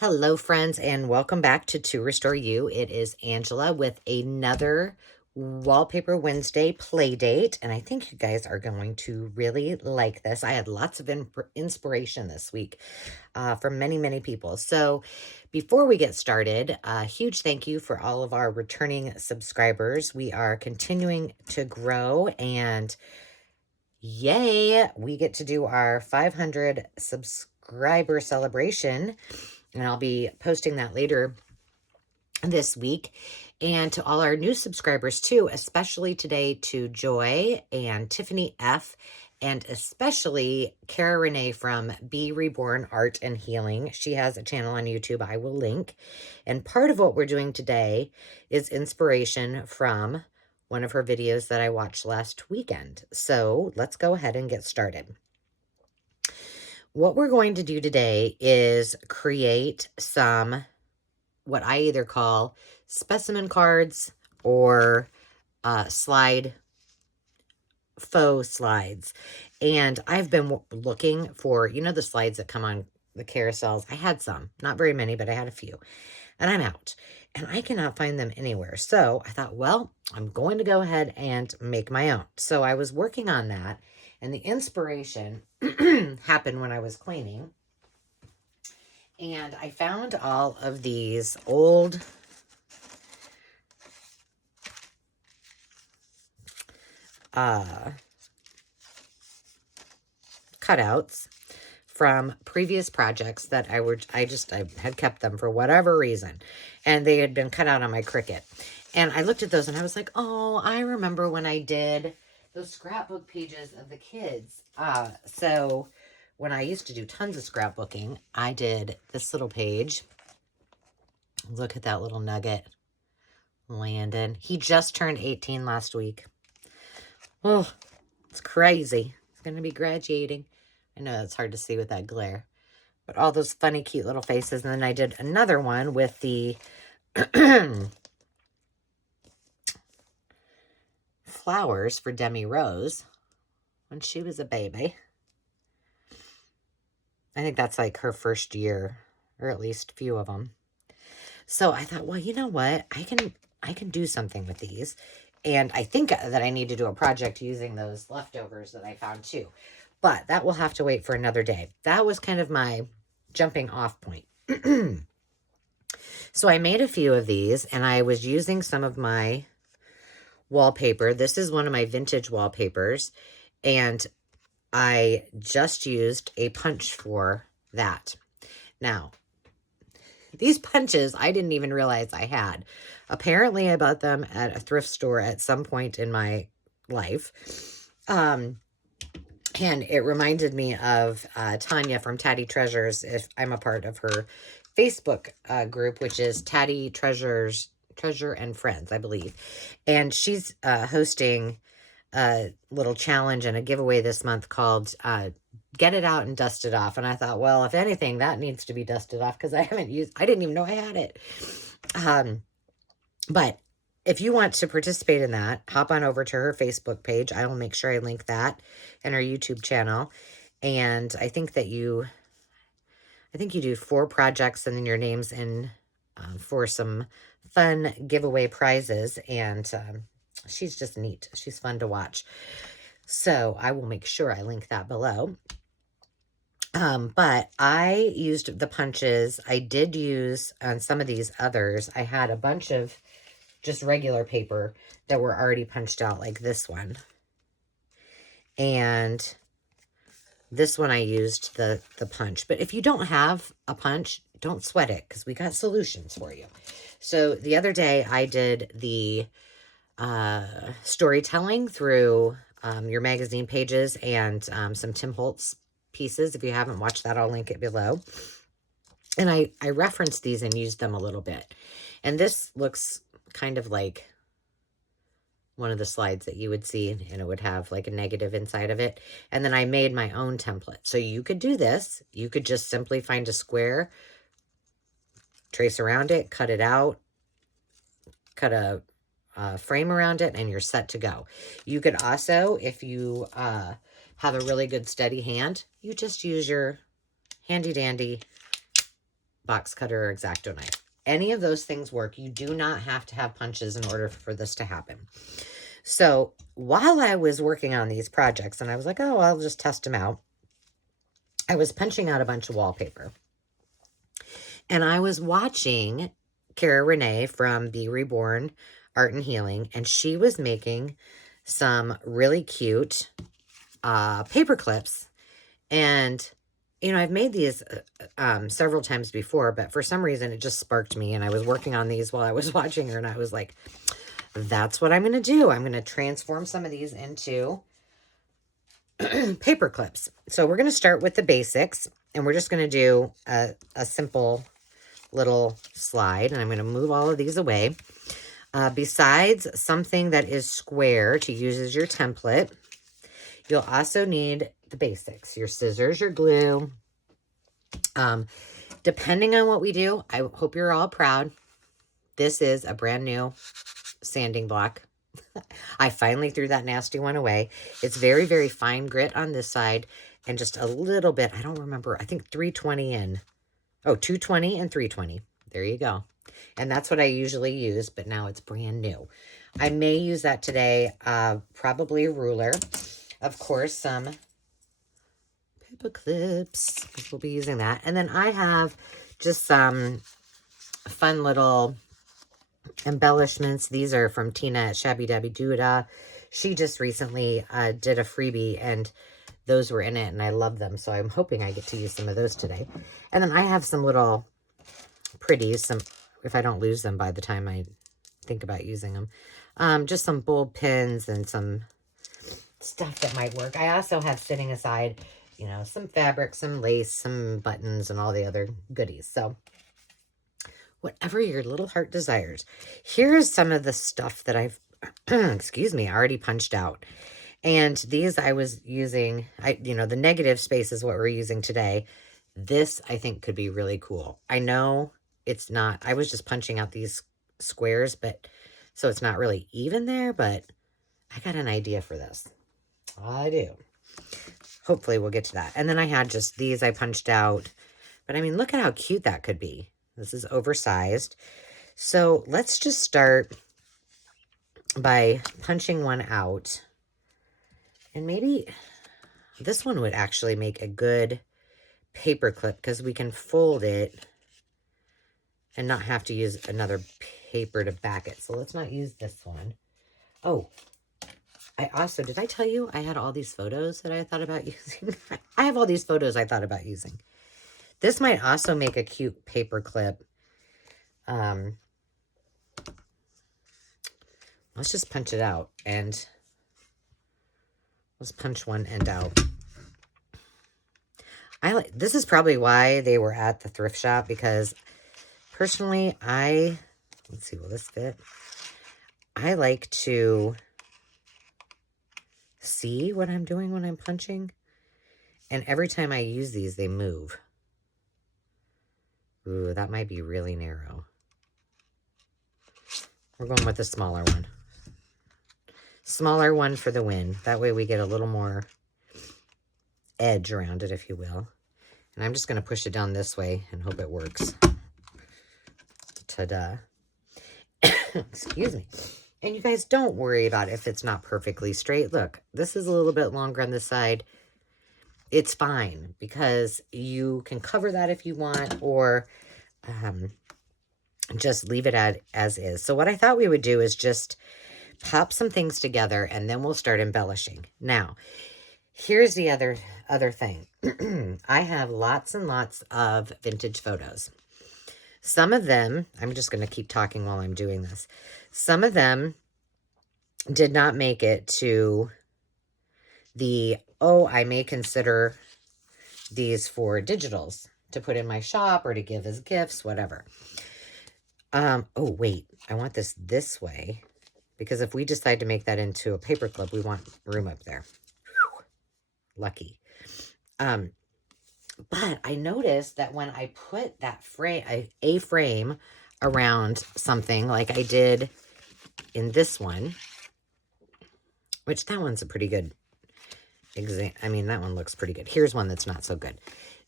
Hello, friends, and welcome back to Restore You. It is Angela with another Wallpaper Wednesday play date, and I think you guys are going to really like this. I had lots of inspiration this week from many people. So before we get started, a huge thank you for all of our returning subscribers. We are continuing to grow, and yay, we get to do our 500 subscriber celebration. And I'll be posting that later this week. And to all our new subscribers too, especially today to Joy and Tiffany F, and especially Cara-Renee from B.Reborn Art and Healing. She has a channel on YouTube I will link. And part of what we're doing today is inspiration from one of her videos that I watched last weekend. So let's go ahead and get started. What we're going to do today is create some, what I either call specimen cards or faux slides. And I've been looking for, the slides that come on the carousels. I had some, not very many, but I had a few. And I'm out. And I cannot find them anywhere. So I thought, well, I'm going to go ahead and make my own. So I was working on that. And the inspiration happened when I was cleaning. And I found all of these old cutouts from previous projects that I had kept them for whatever reason. And they had been cut out on my Cricut. And I looked at those and I was like, oh, I remember when I did those scrapbook pages of the kids. So when I used to do tons of scrapbooking, I did this little page. Look at that little nugget. Landon. He just turned 18 last week. Oh, it's crazy. He's going to be graduating. I know that's hard to see with that glare. But all those funny, cute little faces. And then I did another one with the flowers for Demi Rose when she was a baby. I think that's like her first year, or at least a few of them. So I thought, well, you know what? I can do something with these. And I think that I need to do a project using those leftovers that I found too. But that will have to wait for another day. That was kind of my jumping off point. So I made a few of these, and I was using some of my wallpaper. This is one of my vintage wallpapers, and I just used a punch for that. Now, these punches I didn't even realize I had. Apparently, I bought them at a thrift store at some point in my life. And it reminded me of Tanya from Tatty Treasures, if I'm a part of her Facebook group, which is Tatty Treasure and Friends, I believe. And she's hosting a little challenge and a giveaway this month called Get It Out and Dust It Off. And I thought, well, if anything, that needs to be dusted off because I didn't even know I had it. But if you want to participate in that, hop on over to her Facebook page. I will make sure I link that and her YouTube channel. And I think you do 4 projects and then your name's in for some fun giveaway prizes. And she's just neat. She's fun to watch. So I will make sure I link that below. But I used the punches. I did use on some of these others. I had a bunch of just regular paper that were already punched out, like this one. And this one I used the punch. But if you don't have a punch, don't sweat it because we got solutions for you. So the other day I did the storytelling through your magazine pages and some Tim Holtz pieces. If you haven't watched that, I'll link it below. And I referenced these and used them a little bit. And this looks kind of like one of the slides that you would see, and it would have like a negative inside of it. And then I made my own template. So you could do this. You could just simply find a square, trace around it, cut it out, cut a frame around it, and you're set to go. You could also, if you have a really good steady hand, you just use your handy dandy box cutter or X-Acto knife. Any of those things work. You do not have to have punches in order for this to happen. So while I was working on these projects, and I was like, oh, I'll just test them out, I was punching out a bunch of wallpaper. And I was watching Cara-Renee from B.Reborn Art and Healing, and she was making some really cute paper clips. And, you know, I've made these several times before, but for some reason it just sparked me, and I was working on these while I was watching her, and I was like, that's what I'm going to do. I'm going to transform some of these into paper clips. So we're going to start with the basics, and we're just going to do a simple little slide, and I'm going to move all of these away. Besides something that is square to use as your template, you'll also need the basics, your scissors, your glue. Depending on what we do, I hope you're all proud. This is a brand new sanding block. I finally threw that nasty one away. It's very, very fine grit on this side and just a little bit, I don't remember, I think 320 and, oh, 220 and 320. There you go. And that's what I usually use, but now it's brand new. I may use that today, probably a ruler. Of course, some paper clips, because we'll be using that. And then I have just some fun little embellishments. These are from Tina at Shabby Dabby Duda. She just recently did a freebie, and those were in it, and I love them. So I'm hoping I get to use some of those today. And then I have some little pretties, some, if I don't lose them by the time I think about using them. Just some bulb pins and some stuff that might work. I also have sitting aside, you know, some fabric, some lace, some buttons, and all the other goodies. So whatever your little heart desires. Here's some of the stuff that I've, excuse me, already punched out. And these I was using, you know, the negative space is what we're using today. This, I think, could be really cool. I know it's not, I was just punching out these squares, but so it's not really even there, but I got an idea for this. I do. Hopefully we'll get to that. And then I had just these I punched out. But I mean, look at how cute that could be. This is oversized. So let's just start by punching one out. And maybe this one would actually make a good paper clip because we can fold it and not have to use another paper to back it. So let's not use this one. Oh, I also, did I tell you I had all these photos that I thought about using? I have all these photos I thought about using. This might also make a cute paper clip. Let's just punch it out, and let's punch one end out. This is probably why they were at the thrift shop, because personally, let's see, will this fit? I like to see what I'm doing when I'm punching, and every time I use these, they move. Ooh, that might be really narrow. We're going with a smaller one. Smaller one for the win. That way we get a little more edge around it, if you will. And I'm just going to push it down this way and hope it works. Ta-da. Excuse me. And you guys, don't worry about if it's not perfectly straight. Look, this is a little bit longer on this side. It's fine, because you can cover that if you want, or just leave it as is. So what I thought we would do is just pop some things together, and then we'll start embellishing. Now, here's the other thing. I have lots and lots of vintage photos. Some of them, I'm just going to keep talking while I'm doing this. Some of them did not make it to the, I may consider these for digitals to put in my shop or to give as gifts, whatever. Oh, wait, I want this way, because if we decide to make that into a paper clip, we want room up there. Whew, lucky. But I noticed that when I put that a frame around something like I did in this one, which that one's a pretty good example. I mean, that one looks pretty good. Here's one that's not so good.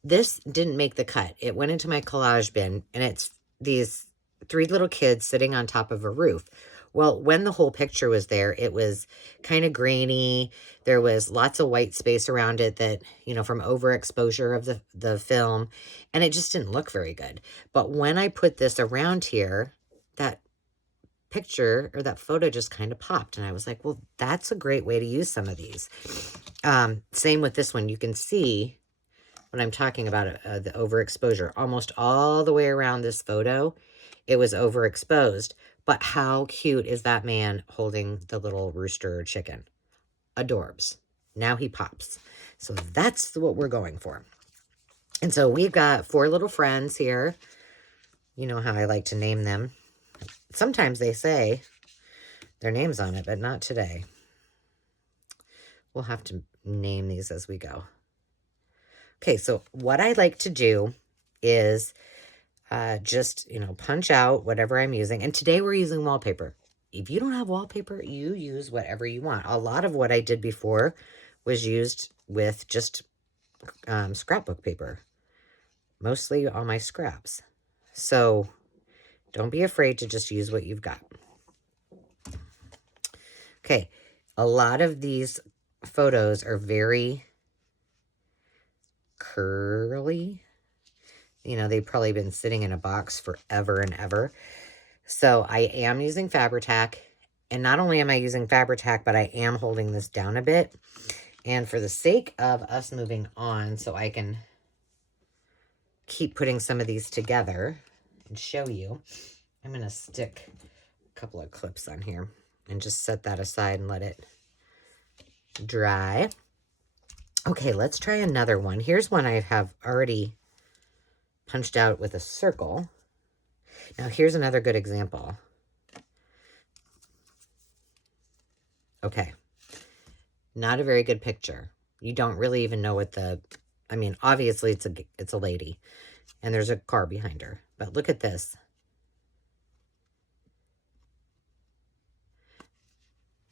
This didn't make the cut. It went into my collage bin, and it's these 3 little kids sitting on top of a roof. Well, when the whole picture was there, it was kind of grainy. There was lots of white space around it that, you know, from overexposure of the film, and it just didn't look very good. But when I put this around here, that picture or that photo just kind of popped, and I was like, well, that's a great way to use some of these. Same with this one. You can see when I'm talking about the overexposure, almost all the way around this photo, it was overexposed. But how cute is that man holding the little rooster chicken? Adorbs. Now he pops. So that's what we're going for. And so we've got 4 little friends here. You know how I like to name them. Sometimes they say their names on it, but not today. We'll have to name these as we go. Okay, so what I like to do is just, you know, punch out whatever I'm using. And today we're using wallpaper. If you don't have wallpaper, you use whatever you want. A lot of what I did before was used with just scrapbook paper. Mostly all my scraps. So don't be afraid to just use what you've got. Okay, a lot of these photos are very curly. You know, they've probably been sitting in a box forever and ever. So I am using Fabri-Tac. And not only am I using Fabri-Tac, but I am holding this down a bit. And for the sake of us moving on, so I can keep putting some of these together and show you, I'm going to stick a couple of clips on here and just set that aside and let it dry. Okay, let's try another one. Here's one I have already punched out with a circle. Now here's another good example. Okay, not a very good picture. You don't really even know what I mean, obviously it's a lady and there's a car behind her, but look at this.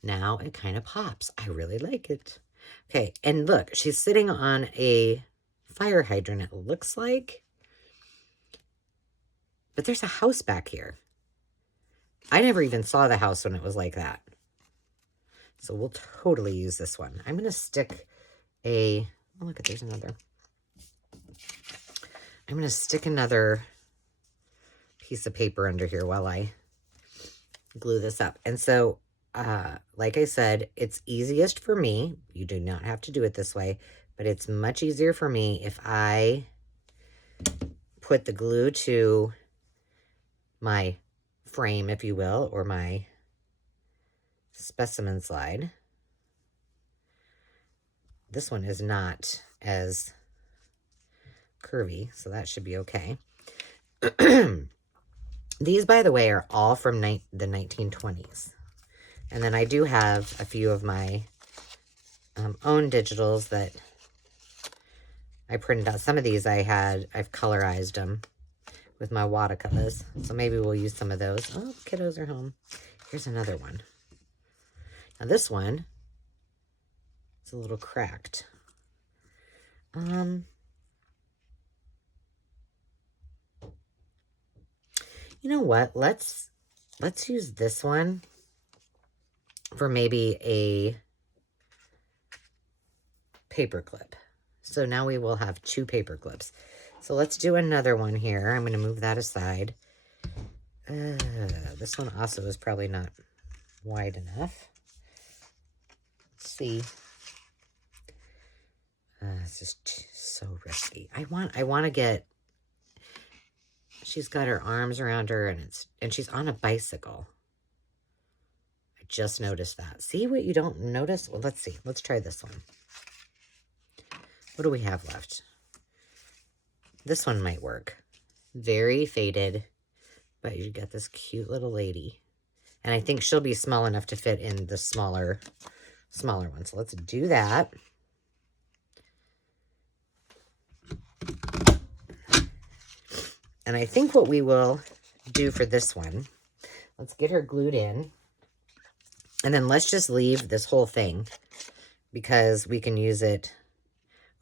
Now it kind of pops. I really like it. Okay, and look, she's sitting on a fire hydrant, it looks like. But there's a house back here. I never even saw the house when it was like that. So we'll totally use this one. I'm going to stick oh, look, there's another. I'm going to stick another piece of paper under here while I glue this up. And so, like I said, it's easiest for me. You do not have to do it this way, but it's much easier for me if I put the glue to my frame, if you will, or my specimen slide. This one is not as curvy, so that should be okay. These, by the way, are all from the 1920s. And then I do have a few of my own digitals that I printed out. Some of these I've colorized them with my watercolors. So maybe we'll use some of those. Oh, kiddos are home. Here's another one. Now this one is a little cracked. You know what? Let's use this one for maybe a paper clip. So now we will have 2 paper clips. So let's do another one here. I'm going to move that aside. This one also is probably not wide enough. Let's see. It's just so risky. I want to get. She's got her arms around her, and she's on a bicycle. I just noticed that. See what you don't notice? Well, let's see. Let's try this one. What do we have left? This one might work. Very faded, but you got this cute little lady. And I think she'll be small enough to fit in the smaller one. So let's do that. And I think what we will do for this one, let's get her glued in. And then let's just leave this whole thing because we can use it.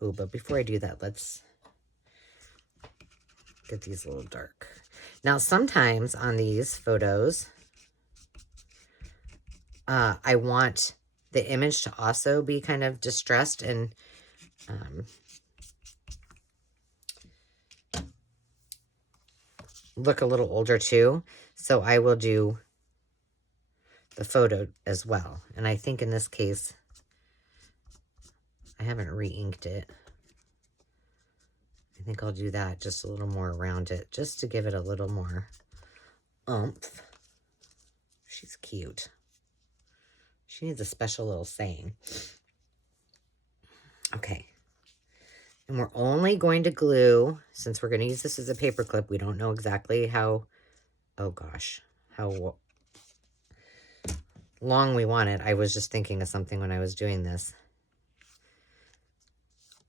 Oh, but before I do that, let's get these a little dark. Now, sometimes on these photos, I want the image to also be kind of distressed and look a little older too. So I will do the photo as well. And I think in this case, I haven't re-inked it. I think I'll do that just a little more around it, just to give it a little more oomph. She's cute. She needs a special little saying. Okay. And we're only going to glue, since we're going to use this as a paper clip, we don't know exactly how, oh gosh, how long we want it. I was just thinking of something when I was doing this.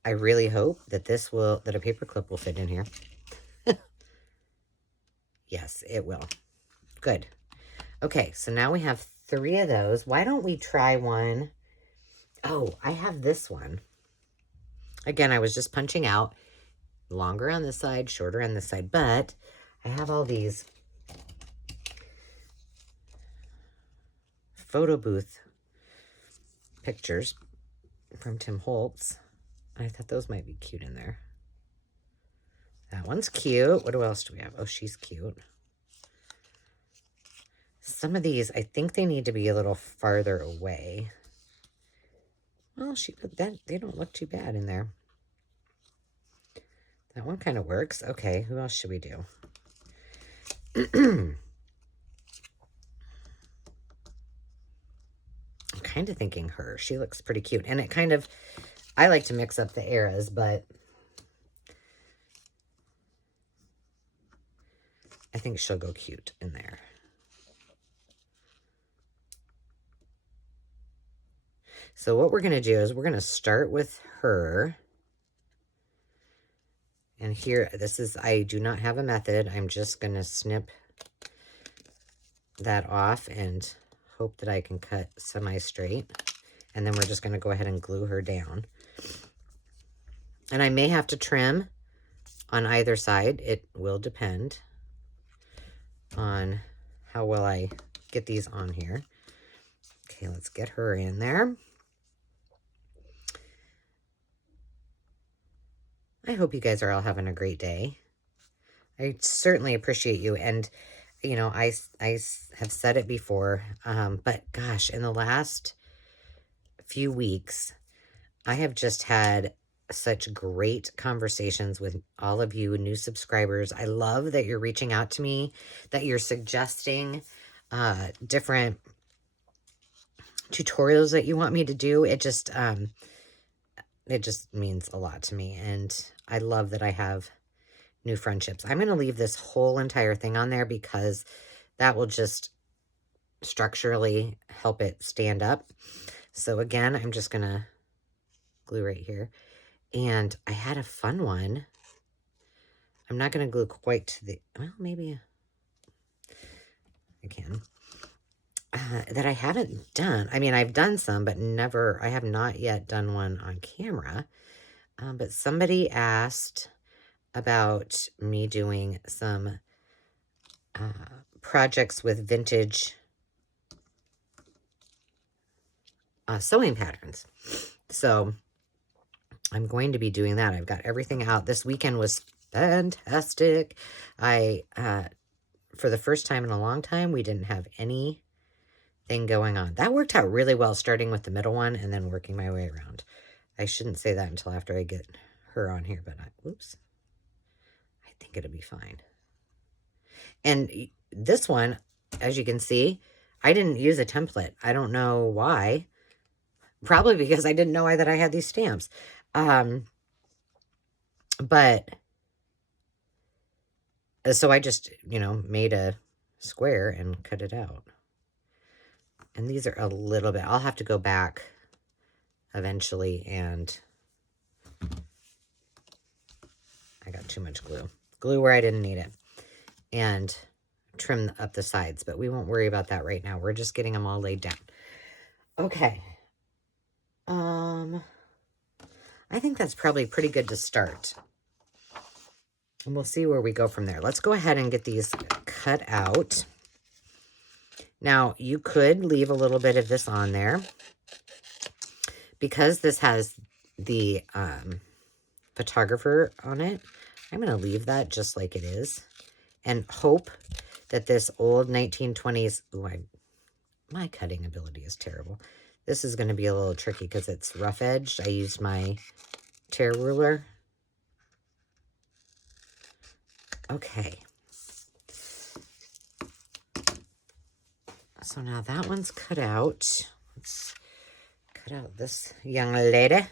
I really hope that that a paper clip will fit in here. Yes, it will. Good. Okay, so now we have 3 of those. Why don't we try one? Oh, I have this one. Again, I was just punching out longer on this side, shorter on this side, but I have all these photo booth pictures from Tim Holtz. I thought those might be cute in there. That one's cute. What else do we have? Oh, she's cute. Some of these, I think they need to be a little farther away. Well, they don't look too bad in there. That one kind of works. Okay, who else should we do? I'm kind of thinking her. She looks pretty cute. And it kind of, I like to mix up the eras, but I think she'll go cute in there. So what we're going to do is we're going to start with her. And here, I do not have a method. I'm just going to snip that off and hope that I can cut semi-straight. And then we're just going to go ahead and glue her down. And I may have to trim on either side. It will depend on how well I get these on here. Okay, let's get her in there. I hope you guys are all having a great day. I certainly appreciate you. And, you know, I have said it before, but gosh, in the last few weeks, I have just had such great conversations with all of you new subscribers. I love that you're reaching out to me, that you're suggesting different tutorials that you want me to do. It just means a lot to me, and I love that I have new friendships. I'm going to leave this whole entire thing on there because that will just structurally help it stand up. So again, I'm just going to glue right here. And I had a fun one. I'm not going to glue quite to the, well, maybe I can. That I haven't done. I mean, I've done some, but I have not yet done one on camera. But somebody asked about me doing some projects with vintage sewing patterns. So I'm going to be doing that. I've got everything out. This weekend was fantastic. For the first time in a long time, we didn't have anything going on. That worked out really well, starting with the middle one and then working my way around. I shouldn't say that until after I get her on here, but whoops. I think it'll be fine. And this one, as you can see, I didn't use a template. I don't know why. Probably because I didn't know that I had these stamps. But so I just, made a square and cut it out. And these are a little bit, I'll have to go back eventually, and I got too much glue. Glue where I didn't need it. And trim up the sides, but we won't worry about that right now. We're just getting them all laid down. Okay. I think that's probably pretty good to start. And we'll see where we go from there. Let's go ahead and get these cut out. Now, you could leave a little bit of this on there. Because this has the photographer on it, I'm going to leave that just like it is. And hope that this old 1920s... Ooh, my cutting ability is terrible. This is going to be a little tricky because it's rough edged. I used my tear ruler. Okay. So now that one's cut out. Let's cut out this young lady.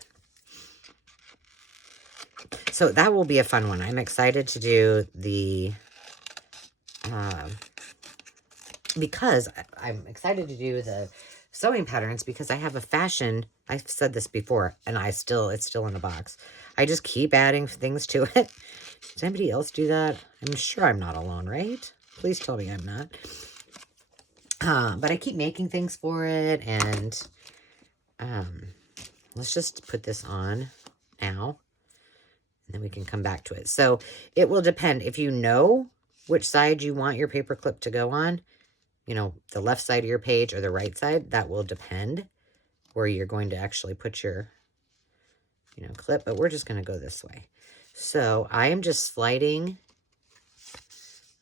So that will be a fun one. I'm excited to do the... because I'm excited to do the sewing patterns because I have a fashion. I've said this before, and it's still in a box. I just keep adding things to it. Does anybody else do that? I'm sure I'm not alone, right? Please tell me I'm not. But I keep making things for it, and let's just put this on now, and then we can come back to it. So it will depend. If you know which side you want your paper clip to go on, you know, the left side of your page or the right side, that will depend where you're going to actually put your, you know, clip. But we're just going to go this way. So I am just sliding,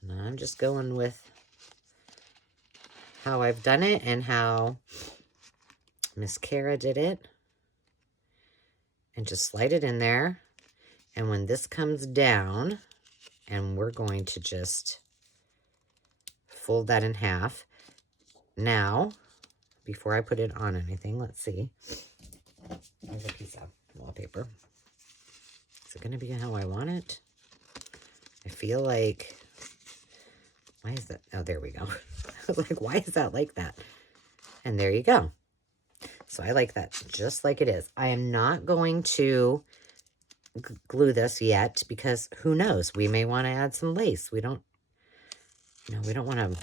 and I'm just going with how I've done it and how Miss Cara did it. And just slide it in there. And when this comes down, and we're going to just fold that in half. Now, before I put it on anything, let's see. There's a piece of wallpaper. Is it going to be how I want it? I feel like... Why is that? Oh, there we go. I was like, why is that like that? And there you go. So I like that just like it is. I am not going to glue this yet because who knows? We may want to add some lace. We don't, you know, we don't want to.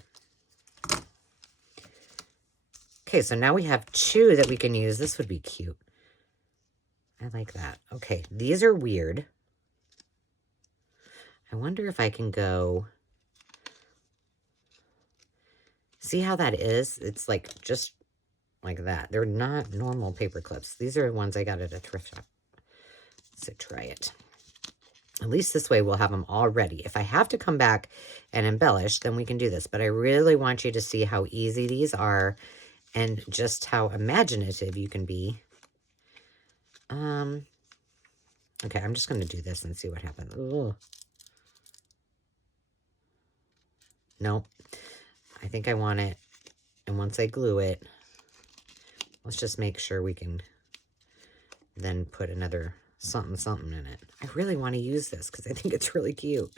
Okay, so now we have two that we can use. This would be cute. I like that. Okay, these are weird. I wonder if I can go... See how that is? It's like just like that. They're not normal paper clips. These are the ones I got at a thrift shop. So try it. At least this way we'll have them all ready. If I have to come back and embellish, then we can do this. But I really want you to see how easy these are and just how imaginative you can be. Okay, I'm just going to do this and see what happens. Ugh. Nope. I think I want it, and once I glue it, let's just make sure we can then put another something in it. I really want to use this because I think it's really cute.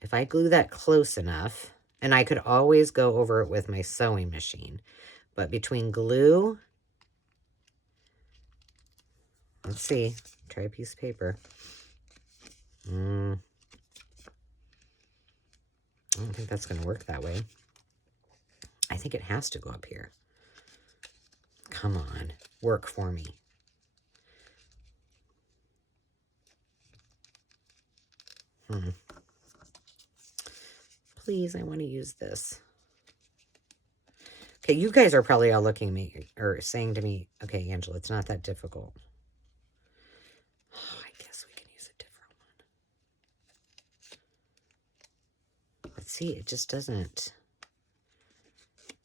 If I glue that close enough, and I could always go over it with my sewing machine, but between glue, let's see, try a piece of paper. I don't think that's going to work that way. I think it has to go up here. Come on, work for me. Please, I want to use this. Okay, you guys are probably all looking at me or saying to me, okay, Angela, it's not that difficult. Oh, I guess we can use a different one. But see, it just doesn't.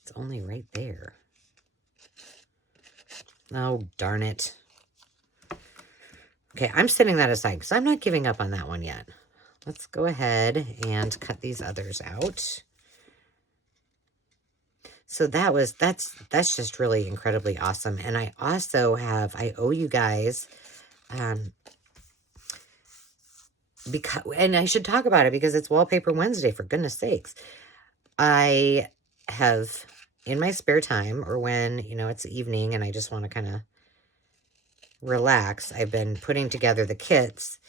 It's only right there. Oh, darn it. Okay, I'm setting that aside because I'm not giving up on that one yet. Let's go ahead and cut these others out. So that's just really incredibly awesome. And I also have, I owe you guys, because, and I should talk about it because it's Wallpaper Wednesday, for goodness sakes. I have, in my spare time, or when, you know, it's evening and I just want to kind of relax, I've been putting together the kits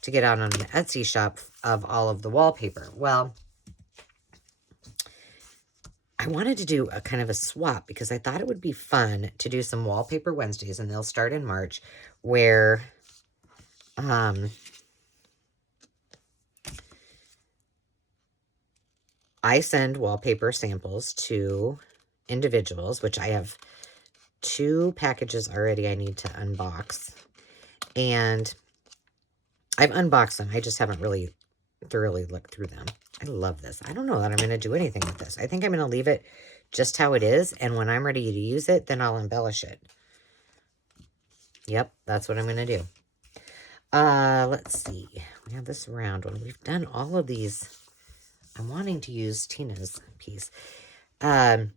to get out on an Etsy shop of all of the wallpaper. Well, I wanted to do a kind of a swap because I thought it would be fun to do some Wallpaper Wednesdays, and they'll start in March, where I send wallpaper samples to individuals, which I have 2 packages already I need to unbox. And I've unboxed them. I just haven't really thoroughly looked through them. I love this. I don't know that I'm going to do anything with this. I think I'm going to leave it just how it is. And when I'm ready to use it, then I'll embellish it. Yep, that's what I'm going to do. Let's see. We have this round one. We've done all of these. I'm wanting to use Tina's piece. So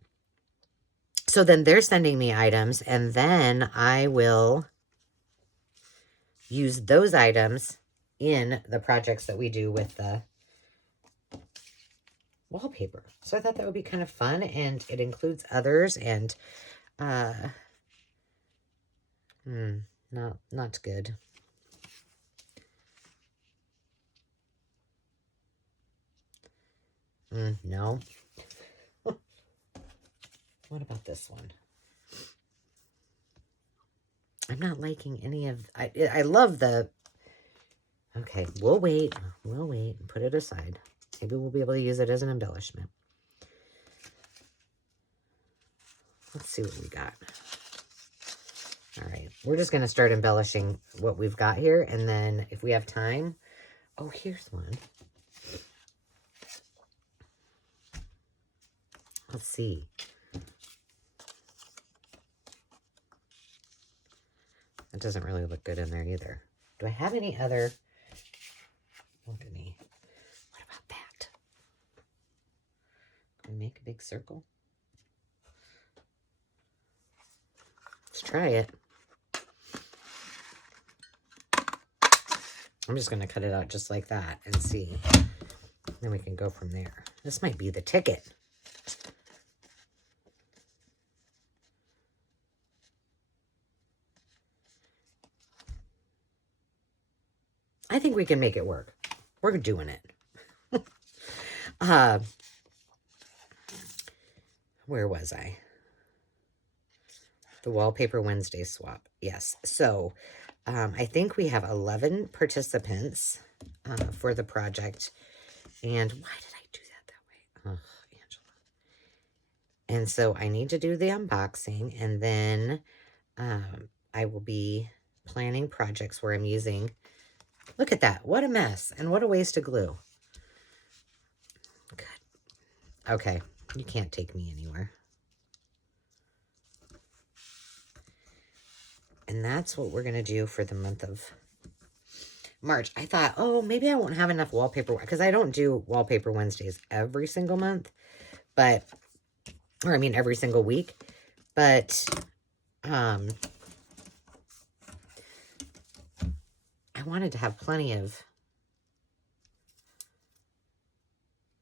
then they're sending me items, and then I will use those items in the projects that we do with the wallpaper. So I thought that would be kind of fun, and it includes others, and not good. No. What about this one? I'm not liking any of... I love the... Okay, we'll wait. We'll wait and put it aside. Maybe we'll be able to use it as an embellishment. Let's see what we got. All right, we're just going to start embellishing what we've got here, and then if we have time... Oh, here's one. Let's see. That doesn't really look good in there either. Do I have any other... What about that? Can we make a big circle? Let's try it. I'm just going to cut it out just like that and see. Then we can go from there. This might be the ticket. I think we can make it work. We're doing it. Where was I? The Wallpaper Wednesday swap. Yes. So I think we have 11 participants for the project. And why did I do that way? Oh, Angela. And so I need to do the unboxing, and then I will be planning projects where I'm using... Look at that. What a mess. And what a waste of glue. Good. Okay. You can't take me anywhere. And that's what we're going to do for the month of March. I thought, oh, maybe I won't have enough wallpaper, because I don't do Wallpaper Wednesdays every single month, but, or I mean every single week, but I wanted to have plenty of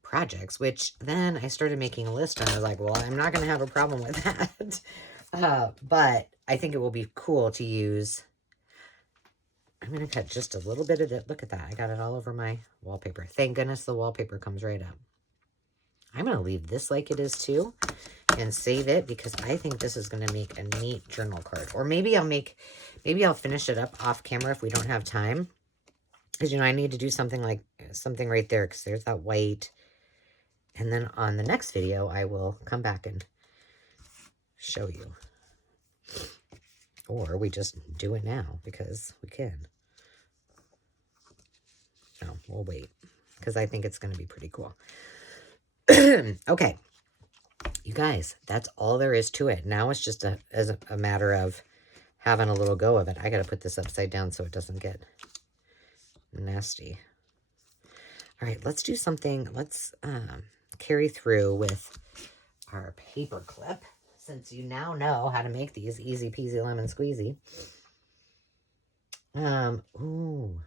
projects, which then I started making a list, and I was like, well, I'm not going to have a problem with that. But I think it will be cool to use. I'm going to cut just a little bit of it. Look at that. I got it all over my wallpaper. Thank goodness the wallpaper comes right up. I'm going to leave this like it is too and save it, because I think this is going to make a neat journal card. Or maybe I'll finish it up off camera if we don't have time. Because, you know, I need to do something right there, because there's that white. And then on the next video, I will come back and show you. Or we just do it now, because we can. No, we'll wait, because I think it's going to be pretty cool. Okay. You guys, that's all there is to it. Now it's just a matter of having a little go of it. I got to put this upside down so it doesn't get nasty. All right, let's do something. Let's carry through with our paper clip, since you now know how to make these easy peasy lemon squeezy. Ooh.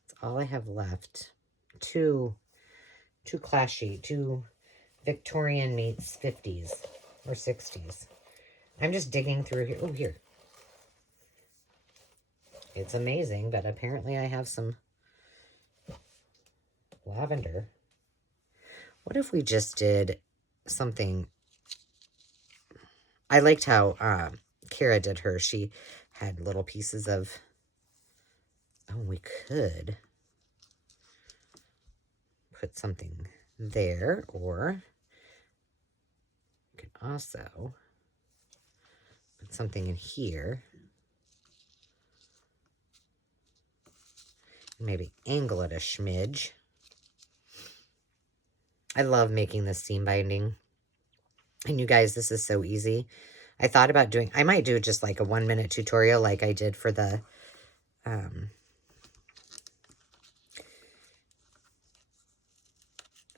That's all I have left. Two class sheet, 2 Victorian meets 50s or 60s. I'm just digging through here. Oh, here. It's amazing, but apparently I have some lavender. What if we just did something? I liked how Cara did her. She had little pieces of... Oh, we could put something there, or you can also put something in here. Maybe angle it a smidge. I love making this seam binding. And you guys, this is so easy. I thought about doing, I might do just like a 1-minute tutorial like I did for the,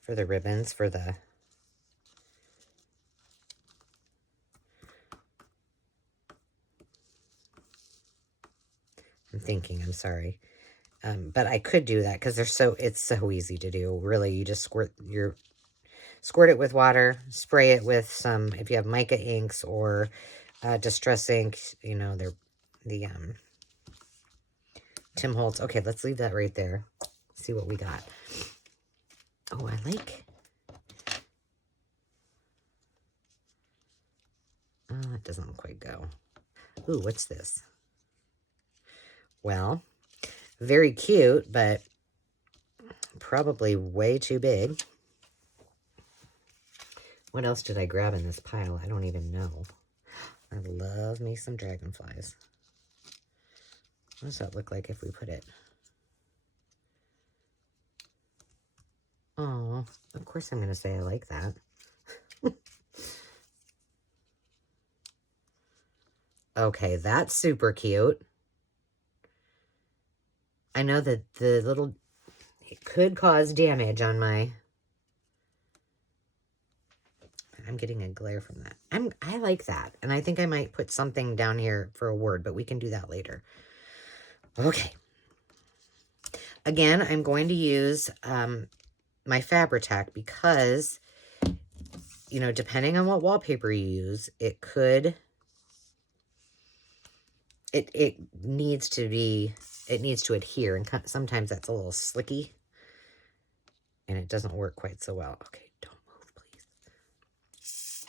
ribbons, for the, I'm sorry. But I could do that because it's so easy to do. Really, you just squirt it with water, spray it with some, if you have mica inks or distress ink, you know, the Tim Holtz. Okay, let's leave that right there. See what we got. Oh, I like. Oh, it doesn't quite go. Ooh, what's this? Well, very cute, but probably way too big. What else did I grab in this pile? I don't even know. I love me some dragonflies. What does that look like if we put it? Oh, of course I'm going to say I like that. Okay, that's super cute. I know that it could cause damage on my... I'm getting a glare from that. I like that. And I think I might put something down here for a word, but we can do that later. Okay. Again, I'm going to use my Fabri-Tac because, you know, depending on what wallpaper you use, it could... It needs to adhere, and sometimes that's a little slicky, and it doesn't work quite so well. Okay, don't move, please.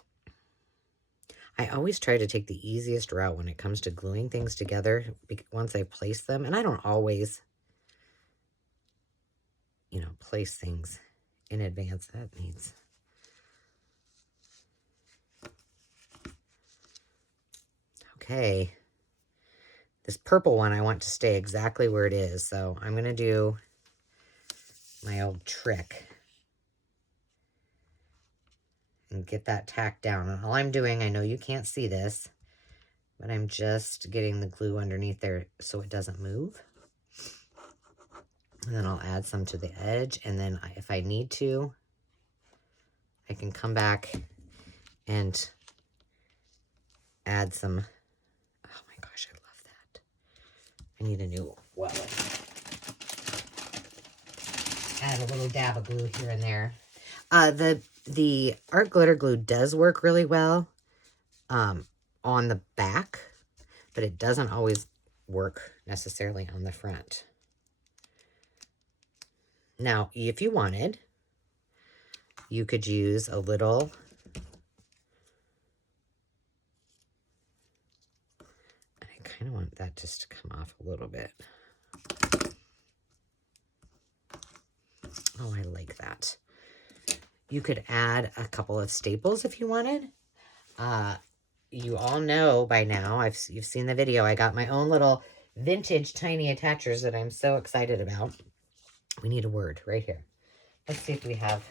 I always try to take the easiest route when it comes to gluing things together once I place them, and I don't always, you know, place things in advance. That needs... Okay. This purple one, I want to stay exactly where it is, so I'm going to do my old trick and get that tacked down. And all I'm doing, I know you can't see this, but I'm just getting the glue underneath there so it doesn't move. And then I'll add some to the edge, and then if I need to, I can come back and add some... Oh my gosh, I love that. I need a new wallet. Add a little dab of glue here and there. The art glitter glue does work really well on the back, but it doesn't always work necessarily on the front. Now, if you wanted, you could use a little... I kind of want that just to come off a little bit. Oh, I like that. You could add a couple of staples if you wanted. You all know by now, you've seen the video, I got my own little vintage tiny attachers that I'm so excited about. We need a word right here. Let's see if we have...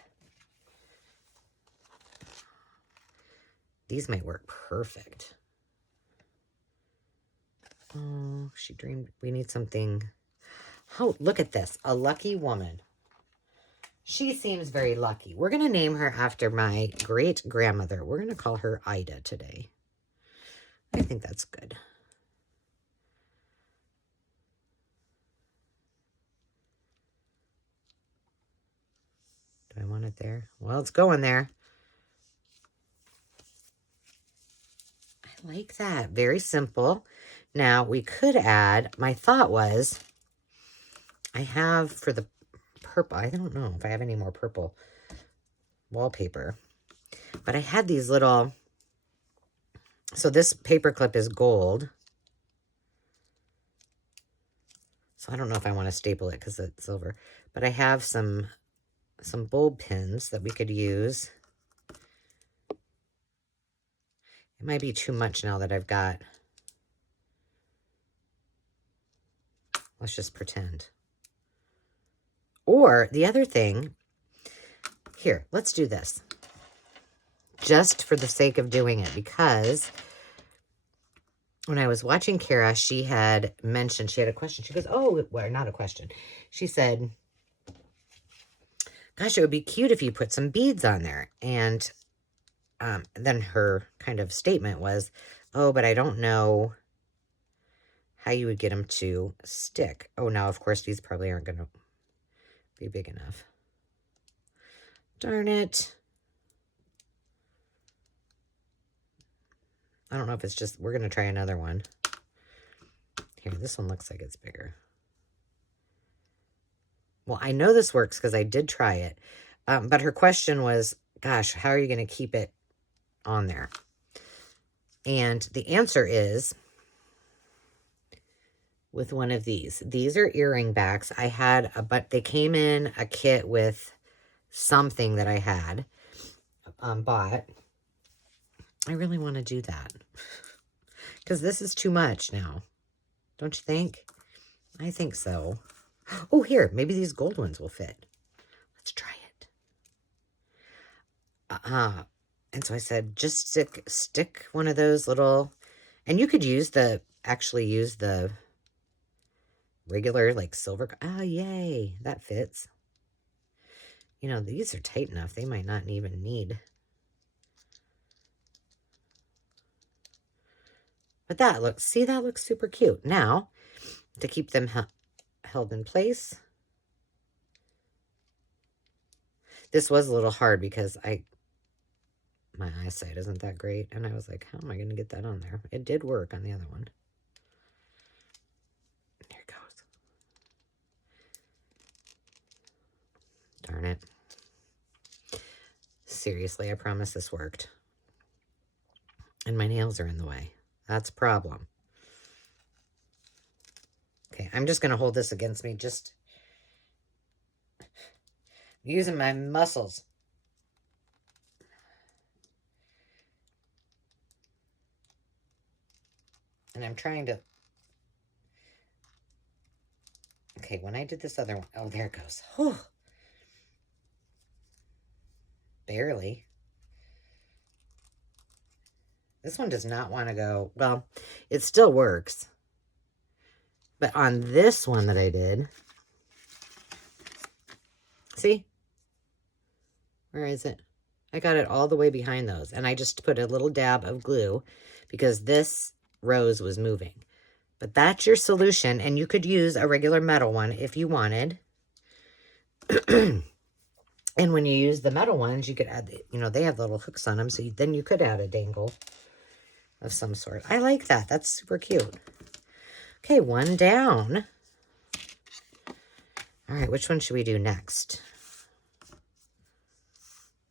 These might work perfect. Oh, she dreamed... We need something... Oh, look at this. A lucky woman. She seems very lucky. We're going to name her after my great-grandmother. We're going to call her Ida today. I think that's good. Do I want it there? Well, it's going there. I like that. Very simple. Now, we could add... My thought was... I have for the purple... I don't know if I have any more purple wallpaper. But I had these little... So this paper clip is gold. So I don't know if I want to staple it because it's silver. But I have some some bulb pins that we could use. It might be too much now that I've got. Let's just pretend. Or the other thing, here, let's do this. Just for the sake of doing it, because when I was watching Cara, she had mentioned, she had a question. She goes, oh, well, not a question. She said, gosh, it would be cute if you put some beads on there. And then her kind of statement was, oh, but I don't know how you would get them to stick. Oh, now, of course, these probably aren't going to be big enough. Darn it. I don't know if it's just, we're going to try another one. Here, this one looks like it's bigger. Well, I know this works because I did try it. But her question was, gosh, how are you going to keep it on there? And the answer is with one of these. These are earring backs. I had but they came in a kit with something that I had bought. I really want to do that because this is too much now. Don't you think? I think so. Oh, here, maybe these gold ones will fit. Let's try it. And so I said, just stick one of those little, and you could use actually use the regular, like, silver. Oh, yay, that fits. You know, these are tight enough. They might not even need. But that looks, see, that looks super cute. Now, to keep them held in place. This was a little hard because my eyesight isn't that great. And I was like, how am I going to get that on there? It did work on the other one. There it goes. Darn it. Seriously, I promise this worked. And my nails are in the way. That's a problem. Okay, I'm just going to hold this against me. Just using my muscles. And I'm trying to... Okay, when I did this other one... Oh, there it goes. Whew. Barely. This one does not want to go... Well, it still works. But on this one that I did... See? Where is it? I got it all the way behind those. And I just put a little dab of glue because this rose was moving. But that's your solution. And you could use a regular metal one if you wanted. And when you use the metal ones, you could add, you know, they have little hooks on them. So then you could add a dangle of some sort. I like that. That's super cute. Okay, one down. All right, which one should we do next?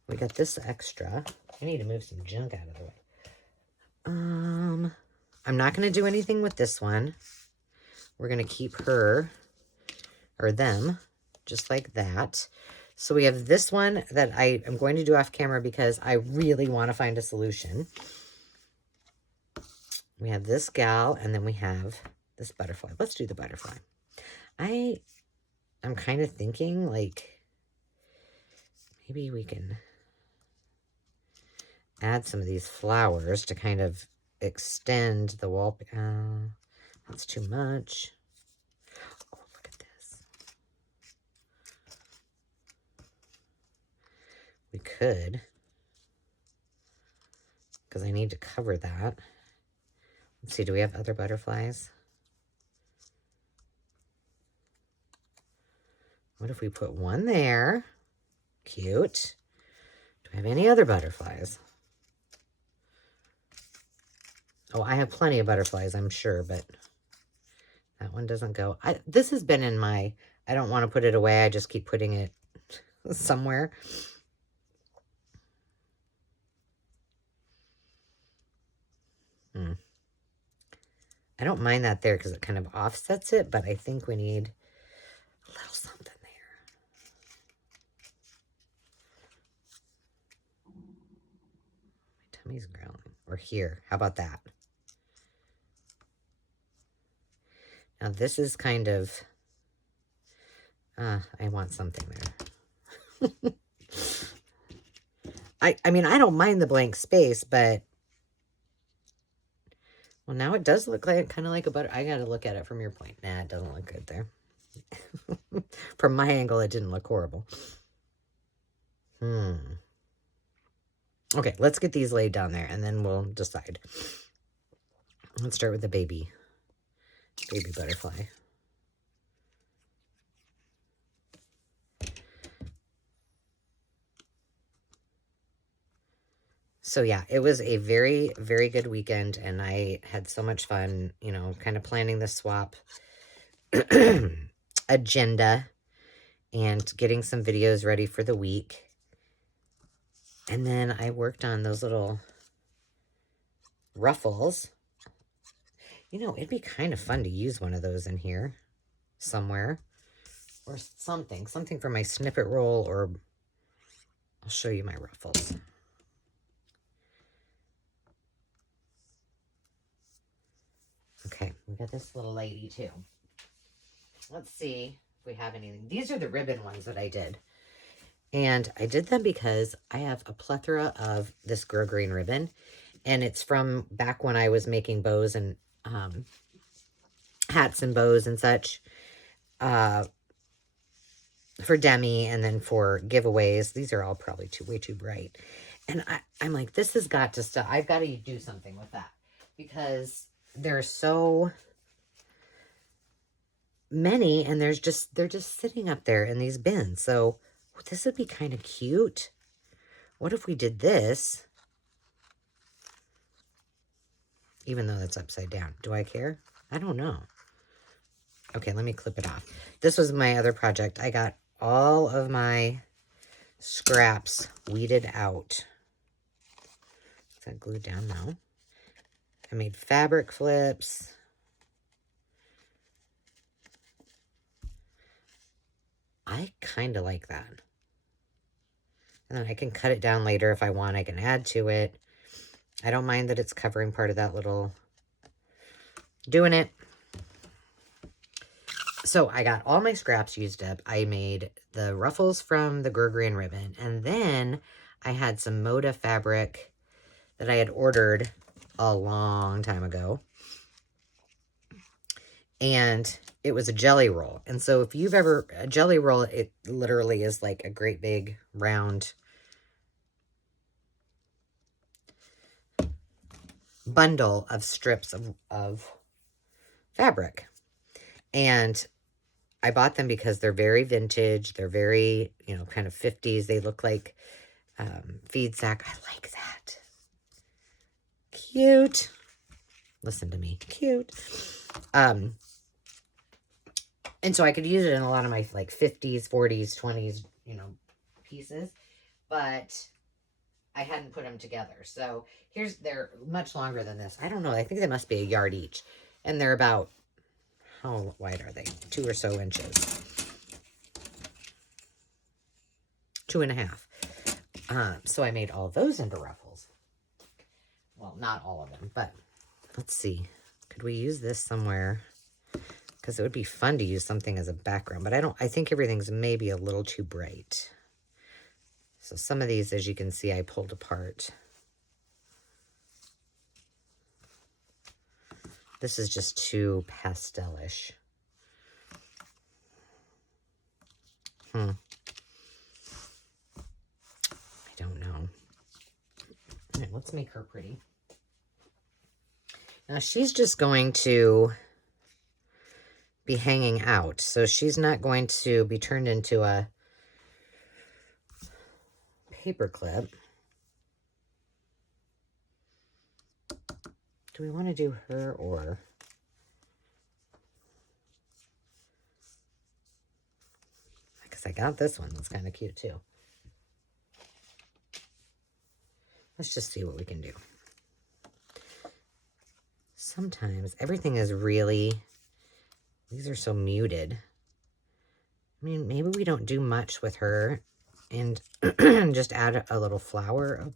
We got this extra. I need to move some junk out of the way. I'm not going to do anything with this one. We're going to keep her, or them, just like that. So we have this one that I am going to do off camera because I really want to find a solution. We have this gal, and then we have this butterfly. Let's do the butterfly. I'm kind of thinking, like, maybe we can add some of these flowers to kind of extend the wall. That's too much. Oh, look at this. We could, because I need to cover that. Let's see, do we have other butterflies? What if we put one there? Cute. Do we have any other butterflies? Oh, I have plenty of butterflies, I'm sure, but that one doesn't go. This has been in my, I don't want to put it away. I just keep putting it somewhere. I don't mind that there because it kind of offsets it, but I think we need a little something there. Tommy's growling. Or here. How about that? Now this is kind of... I want something there. I mean, I don't mind the blank space, but... Well, now it does look like kind of like a butter. I got to look at it from your point. Nah, it doesn't look good there. From my angle, it didn't look horrible. Okay, let's get these laid down there, and then we'll decide. Let's start with the baby butterfly. So yeah, it was a very, very good weekend, and I had so much fun, you know, kind of planning the swap agenda and getting some videos ready for the week. And then I worked on those little ruffles. You know, it'd be kind of fun to use one of those in here somewhere. Or something for my snippet roll, or I'll show you my ruffles. Okay, we got this little lady too. Let's see if we have anything. These are the ribbon ones that I did. And I did them because I have a plethora of this grosgrain ribbon. And it's from back when I was making bows and hats and bows and such. For Demi and then for giveaways. These are all probably way too bright. And I'm like, this has got to stop. I've got to do something with that. Because there's so many, and they're just sitting up there in these bins. So this would be kind of cute. What if we did this? Even though that's upside down. Do I care? I don't know. Okay, let me clip it off. This was my other project. I got all of my scraps weeded out. Is that glued down now? I made fabric flips. I kind of like that. And then I can cut it down later if I want. I can add to it. I don't mind that it's covering part of that little... Doing it. So I got all my scraps used up. I made the ruffles from the grosgrain ribbon. And then I had some Moda fabric that I had ordered a long time ago. And it was a jelly roll. And so if you've ever... A jelly roll, it literally is like a great big round bundle of strips of fabric. And I bought them because they're very vintage. They're very, you know, kind of 50s. They look like feed sack. I like that. Cute. Listen to me. Cute. And so I could use it in a lot of my like 50s, 40s, 20s, you know, pieces. But I hadn't put them together. So they're much longer than this. I don't know. I think they must be a yard each. And they're about... How wide are they? 2 or so inches. 2.5. So I made all those into ruffles. Well, not all of them, but let's see. Could we use this somewhere? Because it would be fun to use something as a background, but I think everything's maybe a little too bright. So some of these, as you can see, I pulled apart. This is just too pastelish. I don't know. All right, let's make her pretty. Now she's just going to be hanging out. So she's not going to be turned into a paper clip. Do we want to do her or... Because I got this one. That's kind of cute too. Let's just see what we can do. Sometimes everything is really... These are so muted. I mean, maybe we don't do much with her and just add a little flower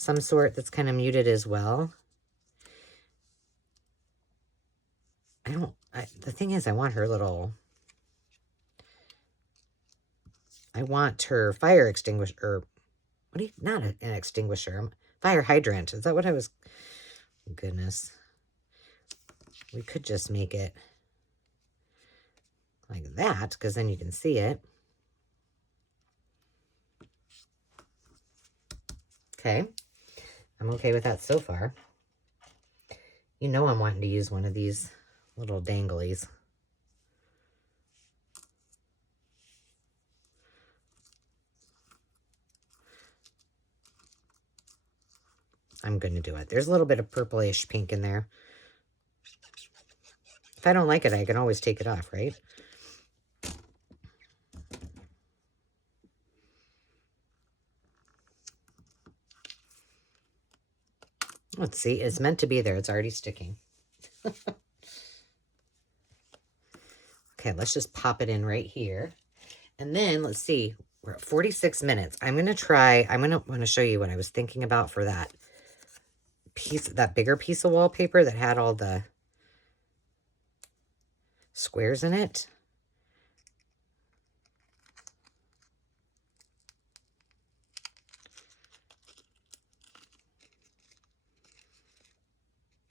some sort that's kind of muted as well. The thing is, I want her little, I want her fire extinguisher, or what do you, not an extinguisher, fire hydrant. Is that what I was, goodness. We could just make it like that, because then you can see it. Okay. I'm okay with that so far. You know I'm wanting to use one of these little danglies. I'm going to do it. There's a little bit of purplish pink in there. If I don't like it, I can always take it off, right? Let's see. It's meant to be there. It's already sticking. Okay, let's just pop it in right here. And then, let's see. We're at 46 minutes. I'm going to show you what I was thinking about for that piece, that bigger piece of wallpaper that had all the squares in it.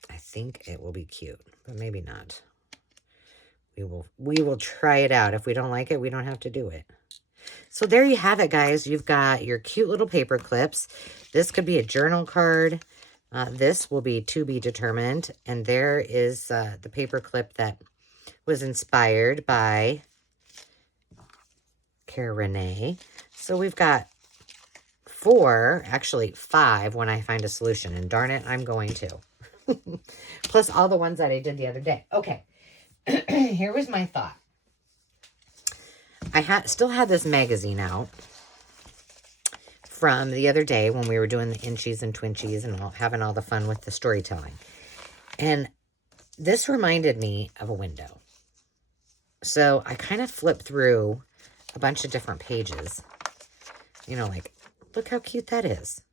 I think it will be cute, but maybe not. We will try it out. If we don't like it, we don't have to do it. So there you have it, guys. You've got your cute little paper clips. This could be a journal card. This will be to be determined. And there is the paper clip that was inspired by Cara-Renee. So we've got 4, actually 5 when I find a solution. And darn it, I'm going to. Plus all the ones that I did the other day. Okay. Here was my thought. I still had this magazine out from the other day when we were doing the Inchies and Twinchies and having all the fun with the storytelling. And this reminded me of a window. So I kind of flipped through a bunch of different pages. You know, like, look how cute that is.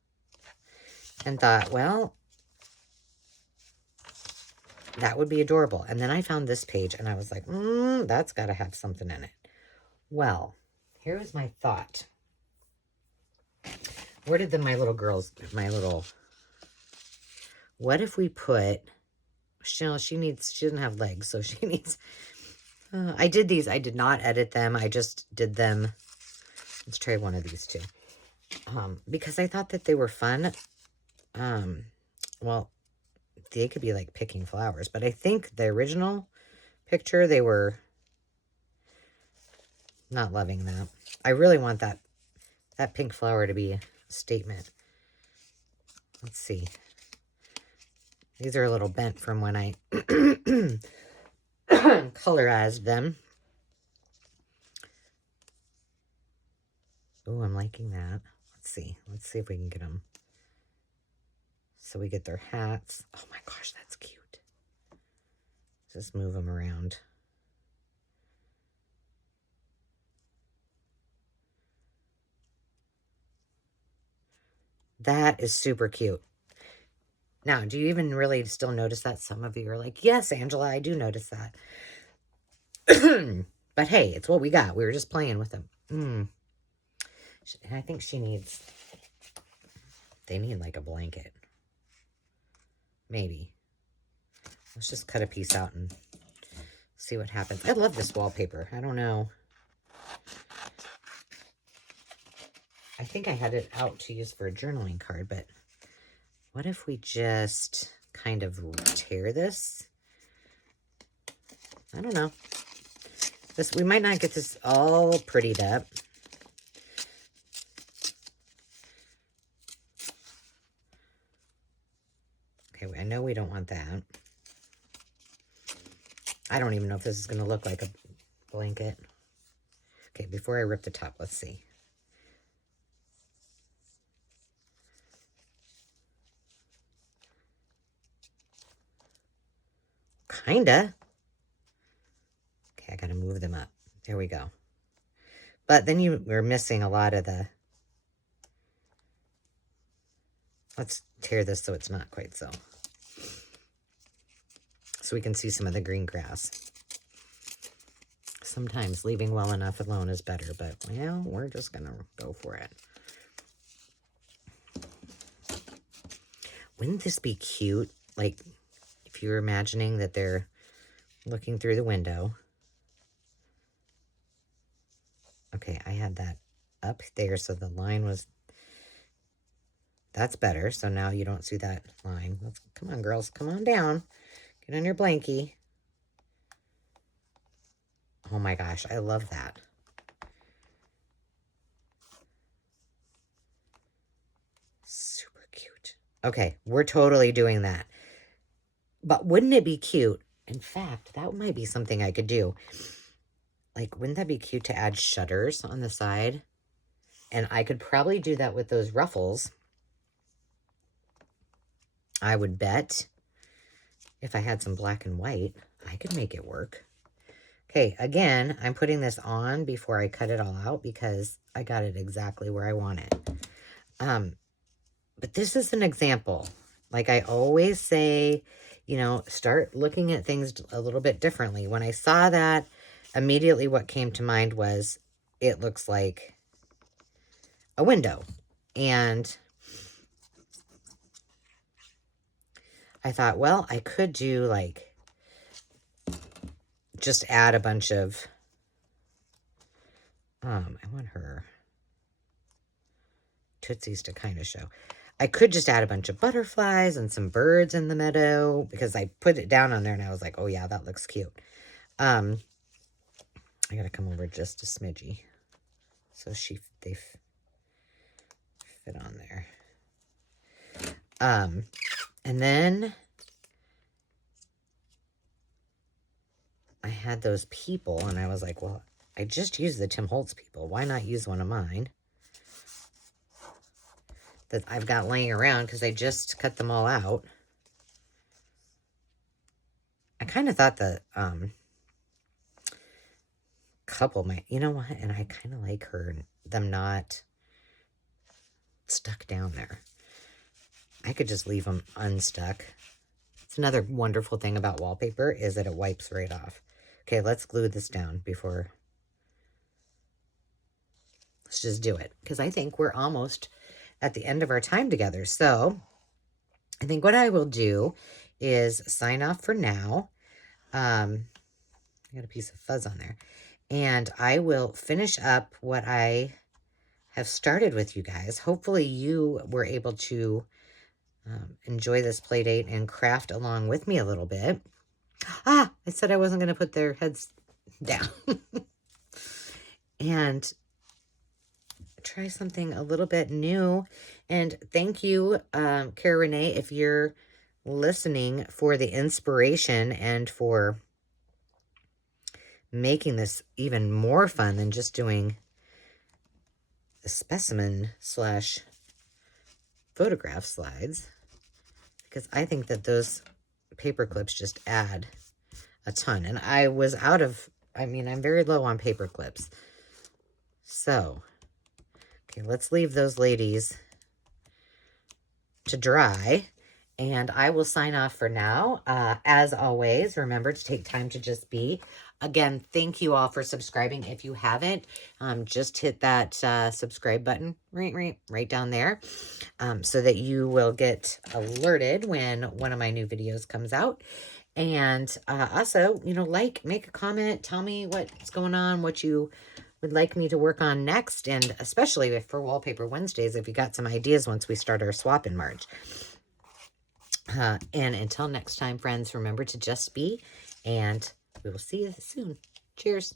And thought, well, that would be adorable. And then I found this page and I was like, that's got to have something in it. Well, here was my thought. Where did my little girls, what if we put, she doesn't have legs, so she needs, I did these, I did not edit them, I just did them. Let's try one of these two. Because I thought that they were fun. Well, they could be like picking flowers, but I think the original picture, they were not loving that. I really want that pink flower to be a statement. Let's see. These are a little bent from when I colorized them. Oh, I'm liking that. Let's see. Let's see if we can get them. So we get their hats. Oh my gosh, that's cute. Just move them around. That is super cute. Now, do you even really still notice that? Some of you are like, yes, Angela, I do notice that. But hey, it's what we got. We were just playing with them. And I think they need like a blanket. Maybe. Let's just cut a piece out and see what happens. I love this wallpaper. I don't know. I think I had it out to use for a journaling card, but what if we just kind of tear this? I don't know. We might not get this all prettied up. Okay, I know we don't want that. I don't even know if this is going to look like a blanket. Okay, before I rip the top, let's see. Kinda. Okay, I gotta move them up. There we go. But then we're missing a lot of the Let's tear this so it's not quite so. So we can see some of the green grass. Sometimes leaving well enough alone is better, but, well, we're just going to go for it. Wouldn't this be cute? Like, if you're imagining that they're looking through the window. Okay, I had that up there, so the line was... That's better, so now you don't see that line. Come on, girls, come on down. Get on your blankie. Oh my gosh, I love that. Super cute. Okay, we're totally doing that. But wouldn't it be cute? In fact, that might be something I could do. Like, wouldn't that be cute to add shutters on the side? And I could probably do that with those ruffles. I would bet if I had some black and white, I could make it work. Okay, again, I'm putting this on before I cut it all out because I got it exactly where I want it. But this is an example. Like I always say, you know, start looking at things a little bit differently. When I saw that, immediately what came to mind was it looks like a window. And I thought, well, I could do like, just add a bunch of, I want her tootsies to kind of show. I could just add a bunch of butterflies and some birds in the meadow because I put it down on there and I was like, oh yeah, that looks cute. I gotta come over just a smidgy so they fit on there. And then I had those people and I was like, well, I just used the Tim Holtz people. Why not use one of mine that I've got laying around because I just cut them all out. I kind of thought the couple might, you know what? And I kind of like them not stuck down there. I could just leave them unstuck. It's another wonderful thing about wallpaper is that it wipes right off. Okay, let's glue this down before. Let's just do it because I think we're almost at the end of our time together. So I think what I will do is sign off for now. I got a piece of fuzz on there. And I will finish up what I have started with you guys. Hopefully you were able to enjoy this play date and craft along with me a little bit. I said I wasn't going to put their heads down. And try something a little bit new. And thank you, Cara-Renee, if you're listening, for the inspiration and for making this even more fun than just doing the specimen / photograph slides. Because I think that those paper clips just add a ton. And I was out of, I'm very low on paper clips. So, okay, let's leave those ladies to dry. And I will sign off for now. As always, remember to take time to just be. Again, thank you all for subscribing. If you haven't, just hit that subscribe button right down there so that you will get alerted when one of my new videos comes out. And also, make a comment, tell me what's going on, what you would like me to work on next, and especially for Wallpaper Wednesdays, if you got some ideas once we start our swap in March. And until next time, friends, remember to just be, and we will see you soon. Cheers.